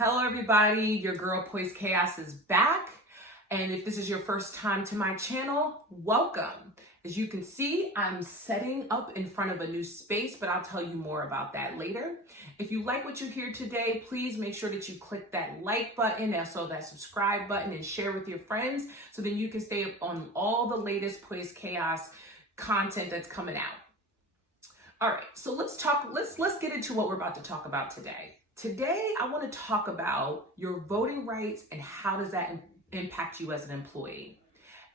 Hello everybody, your girl Poise Chaos is back. And if this is your first time to my channel, welcome. As you can see, I'm setting up in front of a new space, but I'll tell you more about that later. If you like what you hear today, please make sure that you click that like button, also that subscribe button, and share with your friends so then you can stay up on all the latest Poise Chaos content that's coming out. All right, so let's get into what we're about to talk about today. Today, I want to talk about your voting rights and how does that impact you as an employee.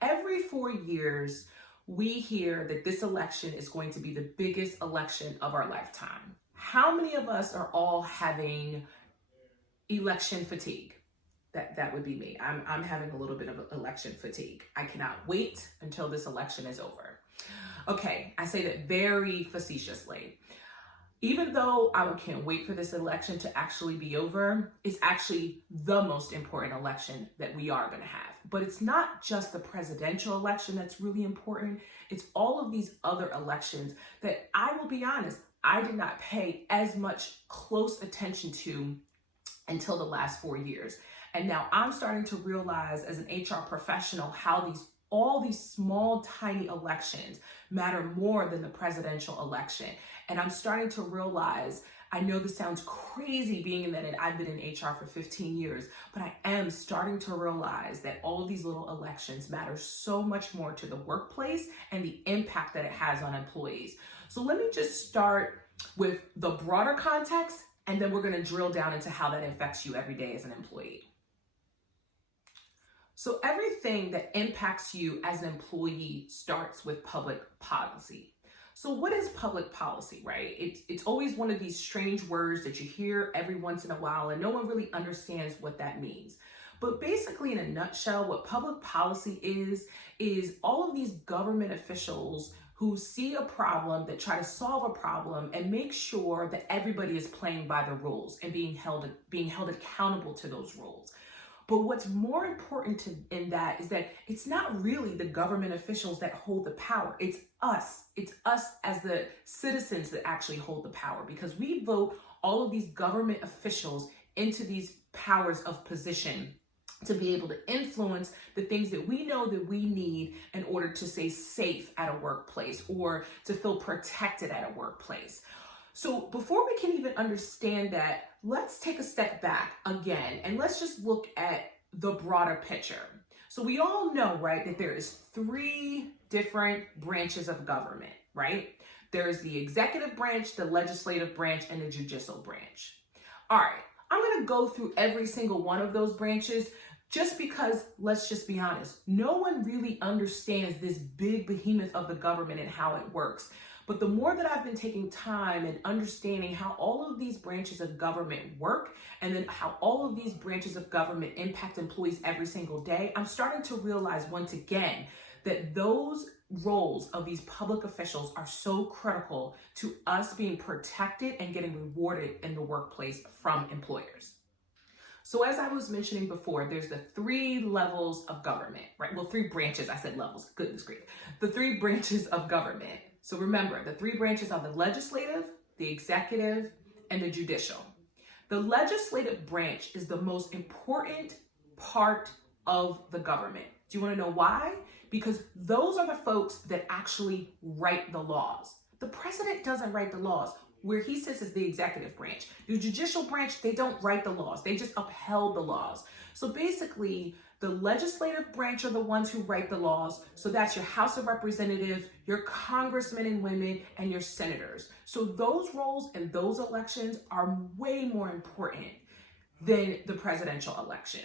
Every 4 years, we hear that this election is going to be the biggest election of our lifetime. How many of us are all having election fatigue? That would be me. I'm having a little bit of election fatigue. I cannot wait until this election is over. Okay, I say that very facetiously. Even though I can't wait for this election to actually be over, it's actually the most important election that we are going to have. But it's not just the presidential election that's really important. It's all of these other elections that I will be honest, I did not pay as much close attention to until the last 4 years. And now I'm starting to realize as an HR professional how all these small, tiny elections matter more than the presidential election. And I'm starting to realize, I know this sounds crazy being that I've been in HR for 15 years, but I am starting to realize that all of these little elections matter so much more to the workplace and the impact that it has on employees. So let me just start with the broader context, and then we're gonna drill down into how that affects you every day as an employee. So everything that impacts you as an employee starts with public policy. So what is public policy, right? It's always one of these strange words that you hear every once in a while and no one really understands what that means. But basically in a nutshell, what public policy is all of these government officials who see a problem, that try to solve a problem and make sure that everybody is playing by the rules and being held accountable to those rules. But what's more important in that is that it's not really the government officials that hold the power. It's us. It's us as the citizens that actually hold the power, because we vote all of these government officials into these powers of position to be able to influence the things that we know that we need in order to stay safe at a workplace or to feel protected at a workplace. So before we can even understand that, let's take a step back again and let's just look at the broader picture. So we all know, right, that there is 3 different branches of government, right? There's the executive branch, the legislative branch, and the judicial branch. All right, I'm gonna go through every single one of those branches just because, let's just be honest, no one really understands this big behemoth of the government and how it works. But the more that I've been taking time and understanding how all of these branches of government work and then how all of these branches of government impact employees every single day, I'm starting to realize once again that those roles of these public officials are so critical to us being protected and getting rewarded in the workplace from employers. So as I was mentioning before, there's the 3 levels of government, right? Well, 3 branches, I said levels, goodness grief. The 3 branches of government. So remember, the 3 branches are the legislative, the executive, and the judicial. The legislative branch is the most important part of the government. Do you want to know why? Because those are the folks that actually write the laws. The president doesn't write the laws. Where he sits is the executive branch. The judicial branch, they don't write the laws. They just upheld the laws. So basically, the legislative branch are the ones who write the laws. So that's your House of Representatives, your congressmen and women, and your senators. So those roles and those elections are way more important than the presidential election.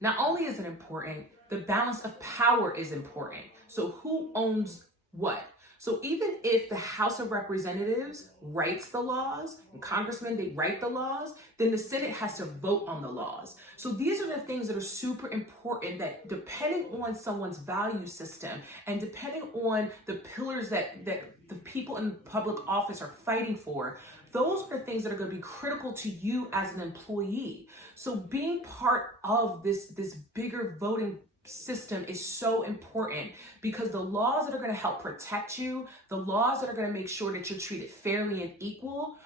Not only is it important, the balance of power is important. So who owns what? So even if the House of Representatives writes the laws, and congressmen, they write the laws, then the Senate has to vote on the laws. So these are the things that are super important, that depending on someone's value system and depending on the pillars that the people in public office are fighting for, those are the things that are going to be critical to you as an employee. So being part of this bigger voting system is so important, because the laws that are going to help protect you, the laws that are going to make sure that you're treated fairly and equal,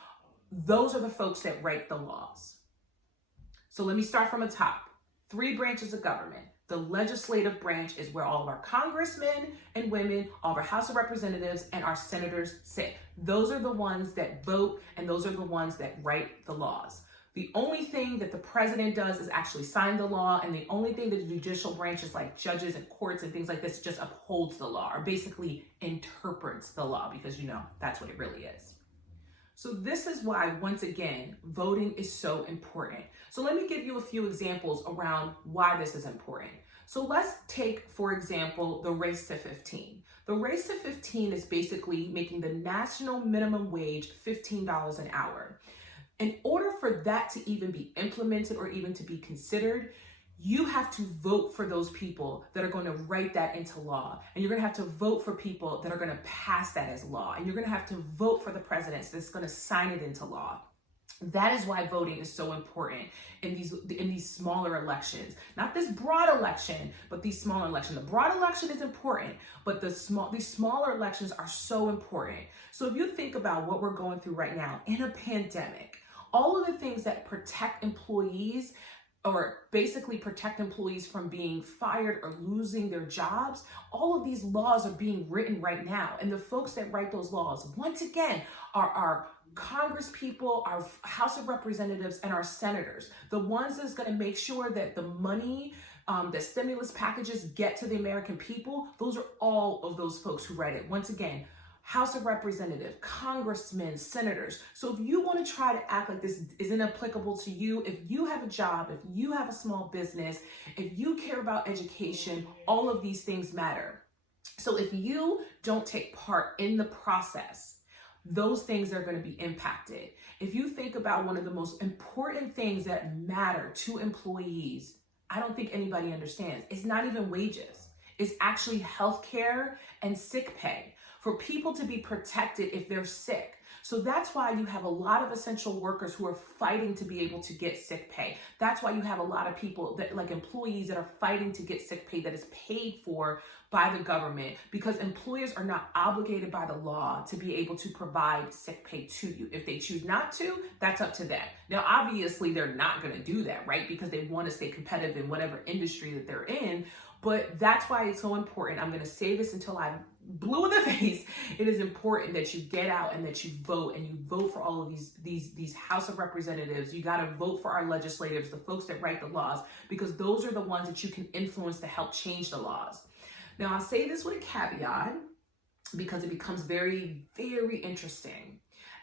those are the folks that write the laws. So let me start from the top. 3 branches of government. The legislative branch is where all of our congressmen and women, all of our House of Representatives and our senators sit. Those are the ones that vote, and those are the ones that write the laws. The only thing that the president does is actually sign the law, and the only thing that the judicial branches like judges and courts and things like this just upholds the law, or basically interprets the law, because that's what it really is. So this is why, once again, voting is so important. So let me give you a few examples around why this is important. So let's take, for example, the Race to 15. The Race to 15 is basically making the national minimum wage $15 an hour. In order for that to even be implemented or even to be considered, you have to vote for those people that are going to write that into law. And you're going to have to vote for people that are going to pass that as law. And you're going to have to vote for the president that's going to sign it into law. That is why voting is so important in these smaller elections. Not this broad election, but these smaller elections. The broad election is important, but these smaller elections are so important. So if you think about what we're going through right now in a pandemic, all of the things that protect employees, or basically protect employees from being fired or losing their jobs, all of these laws are being written right now. And the folks that write those laws, once again, are our Congress people, our House of Representatives, and our senators. The ones that's going to make sure that the money, the stimulus packages get to the American people. Those are all of those folks who write it. Once again, House of Representatives, congressmen, senators. So if you want to try to act like this isn't applicable to you, if you have a job, if you have a small business, if you care about education, all of these things matter. So if you don't take part in the process, those things are going to be impacted. If you think about one of the most important things that matter to employees, I don't think anybody understands. It's not even wages. It's actually health care and sick pay for people to be protected if they're sick. So that's why you have a lot of essential workers who are fighting to be able to get sick pay. That's why you have a lot of people that, like employees, that are fighting to get sick pay that is paid for by the government, because employers are not obligated by the law to be able to provide sick pay to you. If they choose not to, that's up to them. Now, obviously, they're not going to do that, right? Because they want to stay competitive in whatever industry that they're in. But that's why it's so important. I'm going to say this until I'm blue in the face. It is important that you get out and that you vote, and you vote for all of these House of Representatives. You got to vote for our legislators, the folks that write the laws, because those are the ones that you can influence to help change the laws. Now, I'll say this with a caveat because it becomes very, very interesting.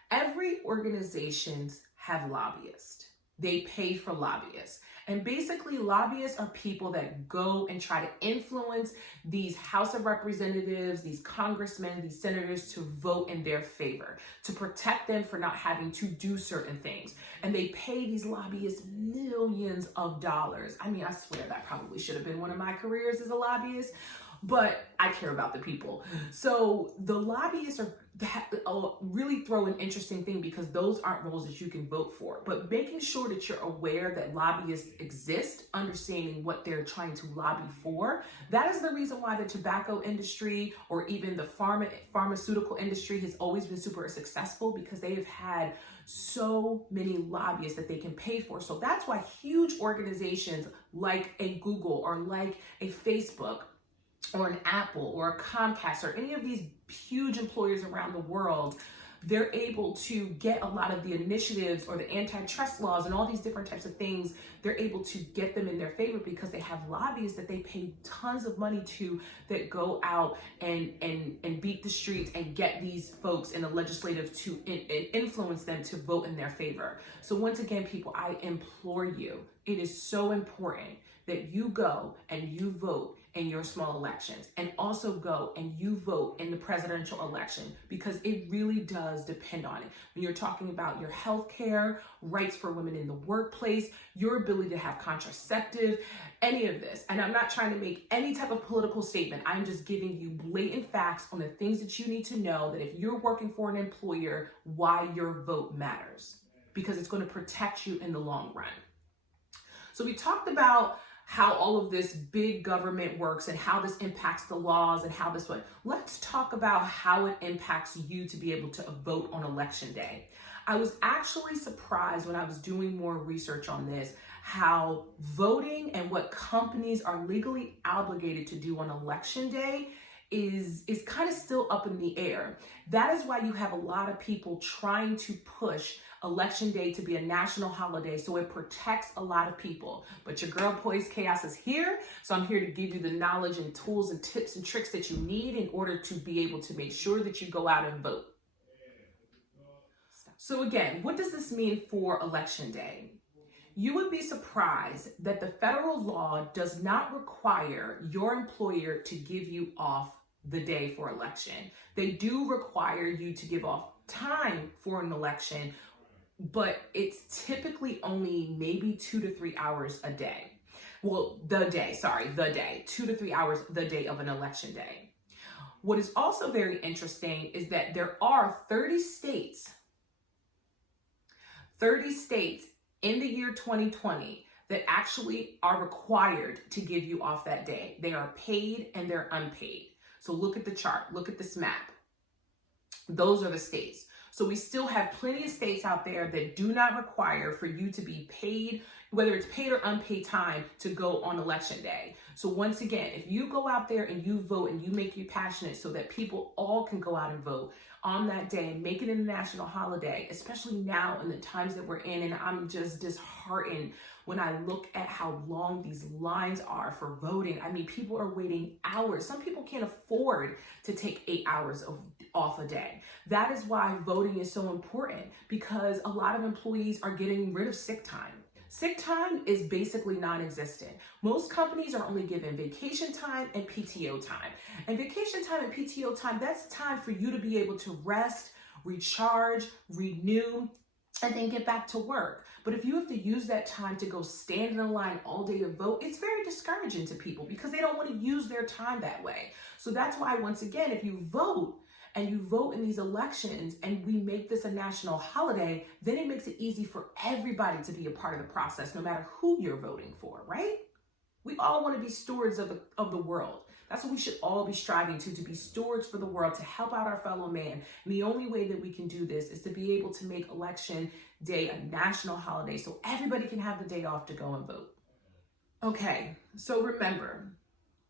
Every organizations have lobbyists. They pay for lobbyists. And basically, lobbyists are people that go and try to influence these House of Representatives, these congressmen, these senators to vote in their favor, to protect them for not having to do certain things. And they pay these lobbyists millions of dollars. I mean, I swear that probably should have been one of my careers as a lobbyist, but I care about the people. So the lobbyists are really throw an interesting thing, because those aren't roles that you can vote for. But making sure that you're aware that lobbyists exist, understanding what they're trying to lobby for, that is the reason why the tobacco industry or even the pharmaceutical industry has always been super successful, because they have had so many lobbyists that they can pay for. So that's why huge organizations like a Google or like a Facebook or an Apple or a Comcast or any of these huge employers around the world, they're able to get a lot of the initiatives or the antitrust laws and all these different types of things. They're able to get them in their favor because they have lobbyists that they pay tons of money to, that go out and beat the streets and get these folks in the legislative to influence them to vote in their favor. So once again, people, I implore you, it is so important that you go and you vote in your small elections, and also go and you vote in the presidential election, because it really does depend on it. When you're talking about your health care, rights for women in the workplace, your ability to have contraceptive, any of this. And I'm not trying to make any type of political statement. I'm just giving you blatant facts on the things that you need to know, that if you're working for an employer, why your vote matters, because it's going to protect you in the long run. So we talked about how all of this big government works and how this impacts the laws and how this would. Let's talk about how it impacts you to be able to vote on election day. I was actually surprised when I was doing more research on this, how voting and what companies are legally obligated to do on election day is kind of still up in the air. That is why you have a lot of people trying to push election day to be a national holiday so it protects a lot of people. But your girl Poise Chaos is here, so I'm here to give you the knowledge and tools and tips and tricks that you need in order to be able to make sure that you go out and vote. So again, what does this mean for election day? You would be surprised that the federal law does not require your employer to give you off the day for election. They do require you to give off time for an election, but it's typically only maybe 2 to 3 hours a day. Well, the day, 2 to 3 hours the day of an election day. What is also very interesting is that there are 30 states in the year 2020 that actually are required to give you off that day. They are paid and they're unpaid. So look at the chart, look at this map. Those are the states. So we still have plenty of states out there that do not require for you to be paid, whether it's paid or unpaid time, to go on election day. So once again, if you go out there and you vote and you make you passionate so that people all can go out and vote on that day and make it a national holiday, especially now in the times that we're in, and I'm just disheartened when I look at how long these lines are for voting. I mean, people are waiting hours. Some people can't afford to take 8 hours off a day. That is why voting is so important, because a lot of employees are getting rid of sick time. Sick time is basically non-existent. Most companies are only given vacation time and PTO time. And vacation time and PTO time, that's time for you to be able to rest, recharge, renew, and then get back to work. But if you have to use that time to go stand in a line all day to vote, it's very discouraging to people because they don't want to use their time that way. So that's why, once again, if you vote and you vote in these elections and we make this a national holiday, then it makes it easy for everybody to be a part of the process, no matter who you're voting for, right? We all want to be stewards of the world. That's what we should all be striving to be stewards for the world, to help out our fellow man. And the only way that we can do this is to be able to make election day a national holiday so everybody can have the day off to go and vote. Okay, so remember,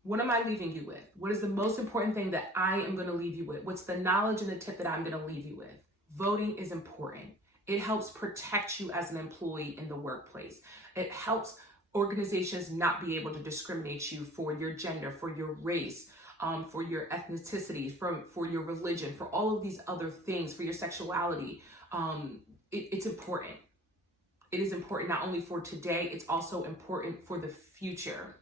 what am I leaving you with? What is the most important thing that I am going to leave you with? What's the knowledge and the tip that I'm going to leave you with? Voting is important. It helps protect you as an employee in the workplace. It helps organizations not be able to discriminate you for your gender, for your race, for your ethnicity, for your religion, for all of these other things, for your sexuality. It's important. It is important not only for today, it's also important for the future.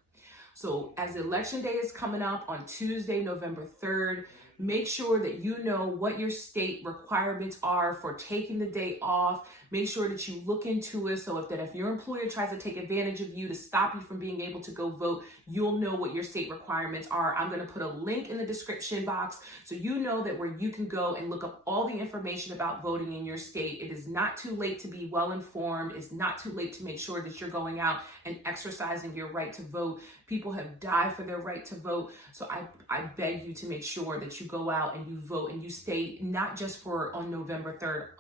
So as election day is coming up on Tuesday, November 3rd, make sure that you know what your state requirements are for taking the day off. Make sure that you look into it so if your employer tries to take advantage of you to stop you from being able to go vote, you'll know what your state requirements are. I'm going to put a link in the description box so you know that where you can go and look up all the information about voting in your state. It is not too late to be well informed. It's not too late to make sure that you're going out and exercising your right to vote. People have died for their right to vote. So I beg you to make sure that you go out and you vote and you stay, not just for on November 3rd,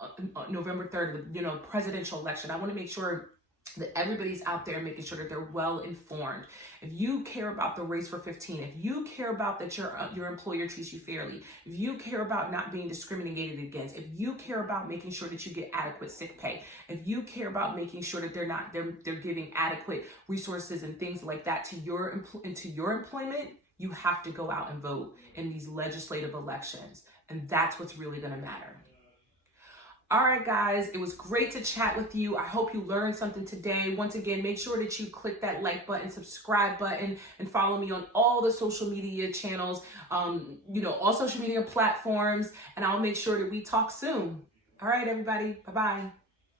presidential election. I want to make sure that everybody's out there making sure that they're well informed. If you care about the race for 15, if you care about that your employer treats you fairly, if you care about not being discriminated against, if you care about making sure that you get adequate sick pay, if you care about making sure that they're giving adequate resources and things like that to your employment, you have to go out and vote in these legislative elections. And that's what's really going to matter. All right, guys, it was great to chat with you. I hope you learned something today. Once again, make sure that you click that like button, subscribe button, and follow me on all the social media channels, all social media platforms, and I'll make sure that we talk soon. All right, everybody. Bye-bye.